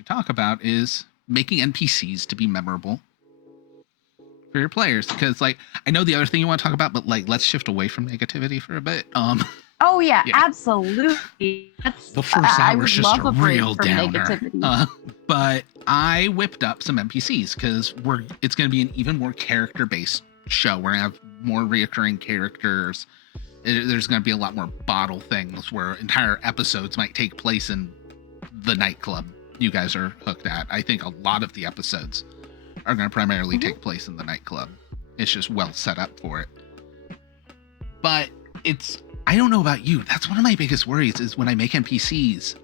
should talk about is making NPCs to be memorable for your players. Because, like, I know the other thing you want to talk about, but, like, let's shift away from negativity for a bit. Oh, yeah. Absolutely. The first hour is just a real downer. But I whipped up some NPCs because it's going to be an even more character-based show. We're going to have more reoccurring characters. There's going to be a lot more bottle things where entire episodes might take place in the nightclub you guys are hooked at. I think a lot of the episodes are going to primarily take place in the nightclub. It's just well set up for it. But I don't know about you. That's one of my biggest worries is when I make NPCs.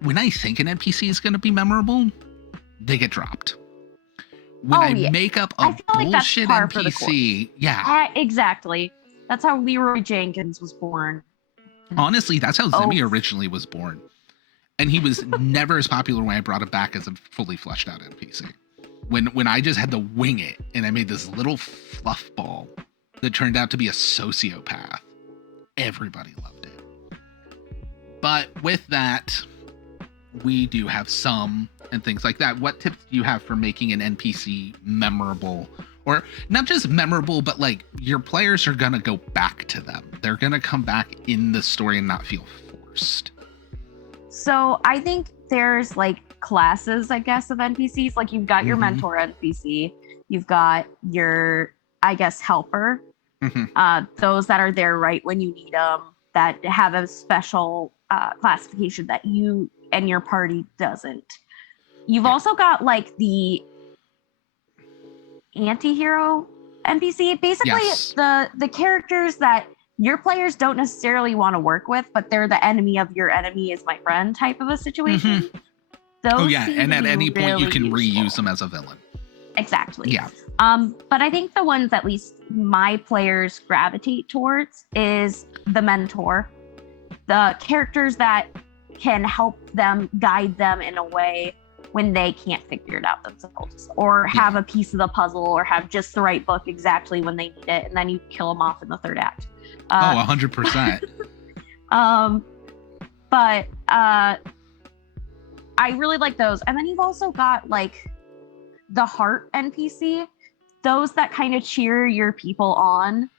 When I think an NPC is going to be memorable, they get dropped. When I make up a bullshit NPC, exactly. That's how Leroy Jenkins was born. Honestly, that's how Zimmy originally was born. And he was never as popular when I brought him back as a fully fleshed out NPC. When I just had to wing it and I made this little fluff ball that turned out to be a sociopath, everybody loved it. But with that, we do have some and things like that. What tips do you have for making an NPC memorable? Or not just memorable, but like your players are going to go back to them. They're going to come back in the story and not feel forced. So I think there's like classes, I guess, of NPCs. Like you've got your mentor NPC. You've got your, I guess, helper. Those that are there right when you need them, that have a special classification that you and your party doesn't. You've also got like the anti-hero NPC, basically the characters that your players don't necessarily want to work with, but they're the enemy of your enemy is my friend type of a situation. Those and at any point you can reuse them as a villain. Exactly. Yeah. But I think the ones at least my players gravitate towards is the mentor, the characters that can help them, guide them in a way when they can't figure it out themselves, or have a piece of the puzzle, or have just the right book exactly when they need it, and then you kill them off in the third act. 100%. But I really like those. And then you've also got like the heart NPC, those that kind of cheer your people on.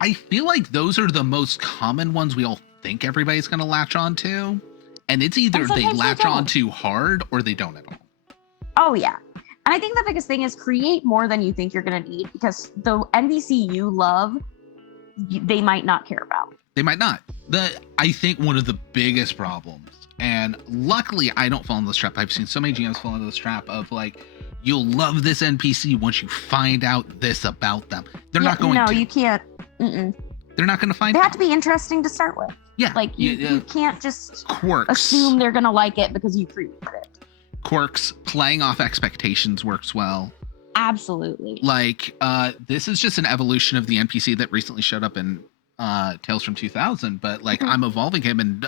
I feel like those are the most common ones we all think everybody's going to latch on to. And it's either they latch on too hard or they don't at all. Oh, yeah. And I think the biggest thing is create more than you think you're going to need, because the NPC you love, they might not care about. They might not. I think one of the biggest problems, and luckily I don't fall into this trap. I've seen so many GMs fall into this trap of like, you'll love this NPC once you find out this about them. They're not going to. No, you can't. They're not going to find out. They have to be interesting to start with. Yeah. Like you can't just quirks. Assume they're going to like it because you created it. Quirks, playing off expectations works well. Absolutely. Like, this is just an evolution of the NPC that recently showed up in Tales from 2000, but like I'm evolving him, and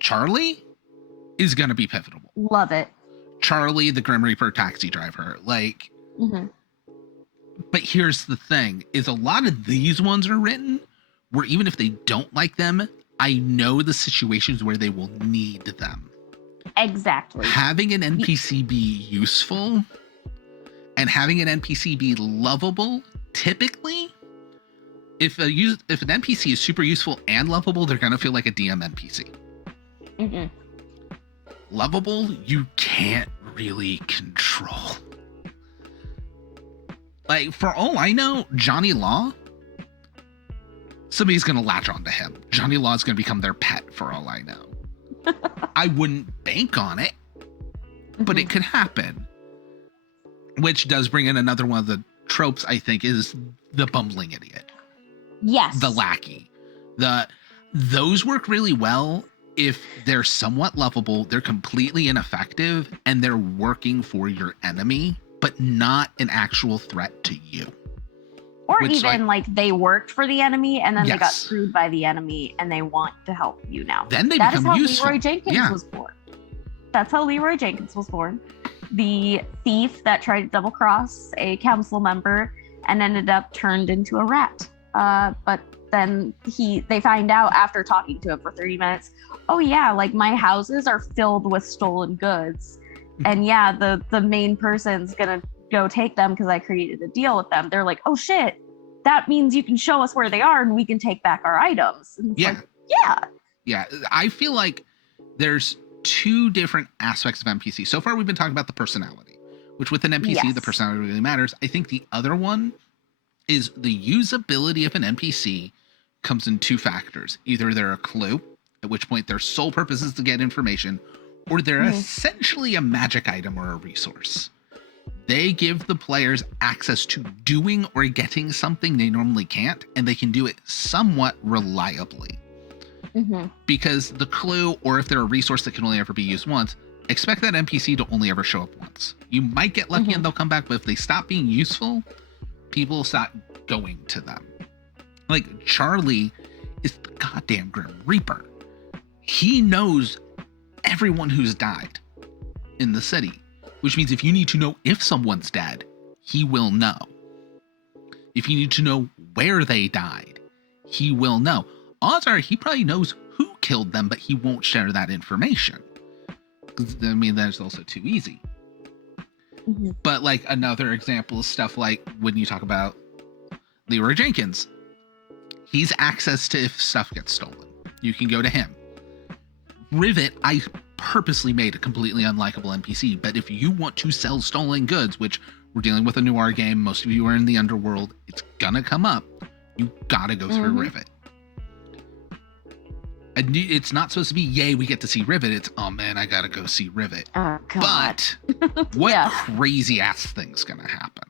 Charlie is going to be pivotal. Love it. Charlie, the Grim Reaper taxi driver, like, but here's the thing, is a lot of these ones are written where even if they don't like them, I know the situations where they will need them. Exactly. Having an NPC be useful and having an NPC be lovable, typically, if an NPC is super useful and lovable, they're going to feel like a DM NPC. Lovable, you can't really control. Like, for all I know, Johnny Law, somebody's going to latch onto him. Johnny Law is going to become their pet, for all I know. I wouldn't bank on it, but it could happen. Which does bring in another one of the tropes, I think, is the bumbling idiot. Yes. The lackey. Those work really well if they're somewhat lovable, they're completely ineffective, and they're working for your enemy, but not an actual threat to you. Or even like they worked for the enemy and then they got screwed by the enemy and they want to help you now. Then they become useful. That is how Leroy Jenkins was born. That's how Leroy Jenkins was born. The thief that tried to double cross a council member and ended up turned into a rat. But then they find out after talking to him for 30 minutes, oh yeah, like my houses are filled with stolen goods. and yeah, the main person's gonna go take them because I created a deal with them. They're like, oh shit, that means you can show us where they are and we can take back our items. And it's like, yeah. Yeah, I feel like there's two different aspects of NPC. So far, we've been talking about the personality, which with an NPC, the personality really matters. I think the other one is the usability of an NPC comes in two factors. Either they're a clue, at which point their sole purpose is to get information, or they're essentially a magic item or a resource. They give the players access to doing or getting something they normally can't, and they can do it somewhat reliably. Because the clue, or if they're a resource that can only ever be used once, expect that NPC to only ever show up once. You might get lucky and they'll come back, but if they stop being useful, people stop going to them. Like, Charlie is the goddamn Grim Reaper. He knows everyone who's died in the city, which means if you need to know if someone's dead, he will know. If you need to know where they died, he will know. Odds are he probably knows who killed them, but he won't share that information. I mean, that's also too easy. But like another example is stuff like when you talk about Leroy Jenkins, he's access to if stuff gets stolen. You can go to him. Rivet, I purposely made a completely unlikable NPC, but if you want to sell stolen goods, which we're dealing with a noir game, most of you are in the underworld, it's gonna come up. You gotta go through Rivet. It's not supposed to be, yay, we get to see Rivet. It's, oh man, I gotta go see Rivet. Oh, God. But what crazy ass thing's gonna happen?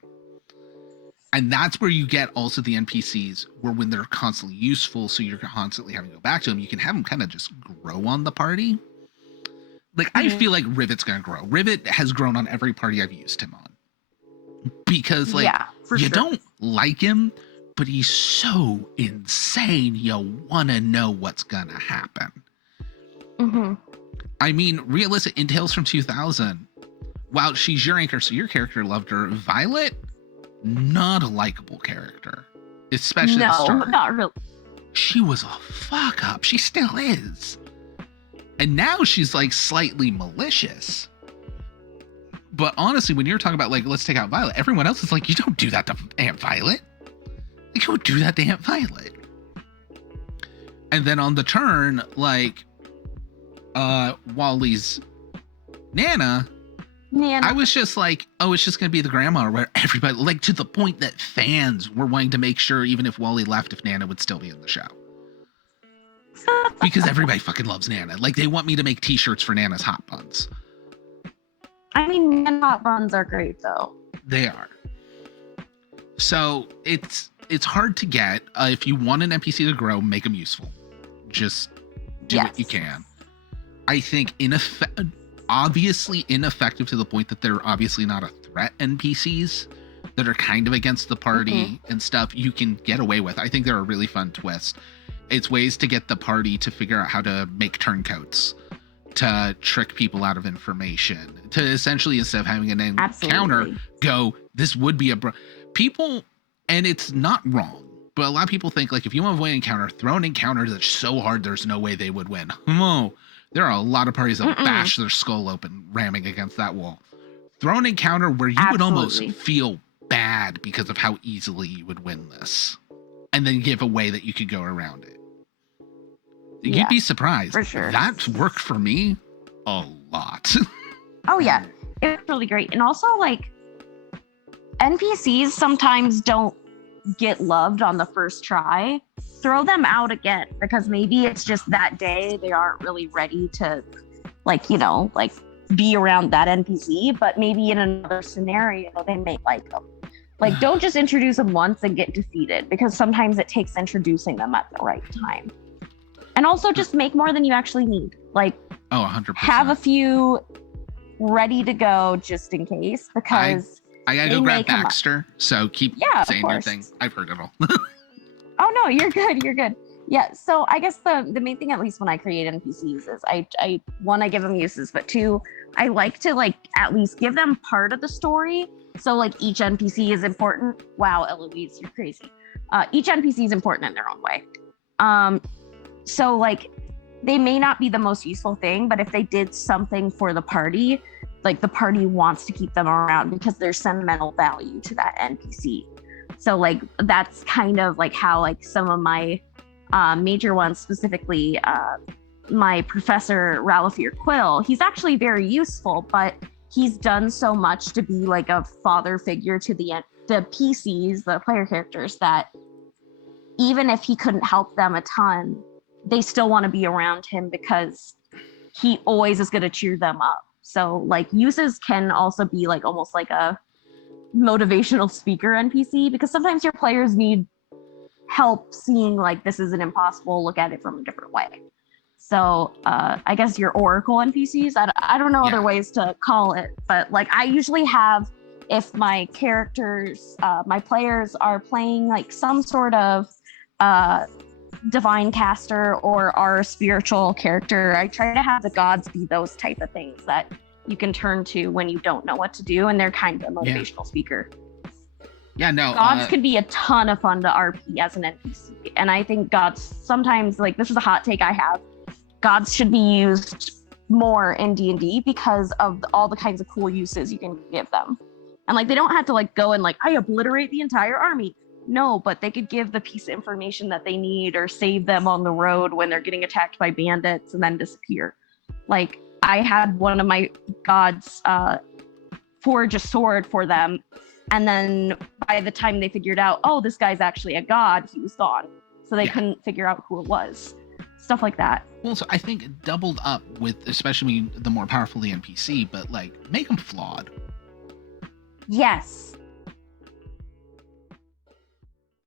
And that's where you get also the NPCs, where when they're constantly useful, so you're constantly having to go back to them, you can have them kind of just grow on the party. Like, I feel like Rivet's gonna grow. Rivet has grown on every party I've used him on. Because, like, you don't like him, but he's so insane, you want to know what's going to happen. I mean, realistic, in Tales from 2000, while she's your anchor, so your character loved her, Violet, not a likable character. Especially at the start. No, not really. She was a fuck up. She still is. And now she's, like, slightly malicious. But honestly, when you're talking about, like, let's take out Violet, everyone else is like, you don't do that to Aunt Violet. You don't do that to Aunt Violet. And then on the turn, like, Wally's Nana, I was just like, oh, it's just going to be the grandma, where everybody, like, to the point that fans were wanting to make sure, even if Wally left, if Nana would still be in the show. Because everybody fucking loves Nana. Like, they want me to make t-shirts for Nana's hot buns. I mean, Nana hot buns are great, though. They are. So it's hard to get. If you want an NPC to grow, make them useful. Just do what you can. I think obviously ineffective to the point that they're obviously not a threat NPCs that are kind of against the party and stuff, you can get away with. I think they're a really fun twist. It's ways to get the party to figure out how to make turncoats, to trick people out of information, to essentially, instead of having an encounter, go, this would be people, and it's not wrong, but a lot of people think, like, if you want to avoid an encounter, throw an encounter that's so hard there's no way they would win. No, there are a lot of parties that bash their skull open ramming against that wall. Throw an encounter where you would almost feel bad because of how easily you would win this, and then give a way that you could go around it. You'd be surprised. For sure. That worked for me a lot. Oh yeah, it was really great. And also, like, NPCs sometimes don't get loved on the first try. Throw them out again, because maybe it's just that day they aren't really ready to, like, you know, like, be around that NPC, but maybe in another scenario they may like them. Like, don't just introduce them once and get defeated, because sometimes it takes introducing them at the right time. And also just make more than you actually need. Like, 100%. Have a few ready to go just in case, because I gotta go grab Baxter, so keep saying your thing. I've heard it all. Oh no, you're good. You're good. Yeah. So I guess the main thing, at least when I create NPCs, is I one, I give them uses, but two, I like to, like, at least give them part of the story. So, like, each NPC is important. Wow, Eloise, you're crazy. Each NPC is important in their own way. So, like, they may not be the most useful thing, but if they did something for the party, like the party wants to keep them around because there's sentimental value to that NPC. So like that's kind of like how like some of my major ones, specifically my professor Ralphier Quill, he's actually very useful, but he's done so much to be like a father figure to the PCs, the player characters, that even if he couldn't help them a ton, they still want to be around him because he always is going to cheer them up. So like uses can also be like almost like a motivational speaker NPC, because sometimes your players need help seeing like this isn't impossible, look at it from a different way. So I guess your Oracle NPCs, I don't know other ways to call it, but like I usually have, if my characters, my players are playing like some sort of divine caster or our spiritual character, I try to have the gods be those type of things that you can turn to when you don't know what to do, and they're kind of a motivational speaker. Yeah, no. Gods can be a ton of fun to RP as an NPC, and I think gods sometimes, like this is a hot take I have, gods should be used more in D&D because of all the kinds of cool uses you can give them. And like they don't have to like go and like I obliterate the entire army. No, but they could give the piece of information that they need or save them on the road when they're getting attacked by bandits and then disappear. Like I had one of my gods forge a sword for them, and then by the time they figured out, oh, this guy's actually a god, he was gone. So they couldn't figure out who it was. Stuff like that. Well, so I think it doubled up with especially the more powerful the NPC, but like make them flawed. Yes.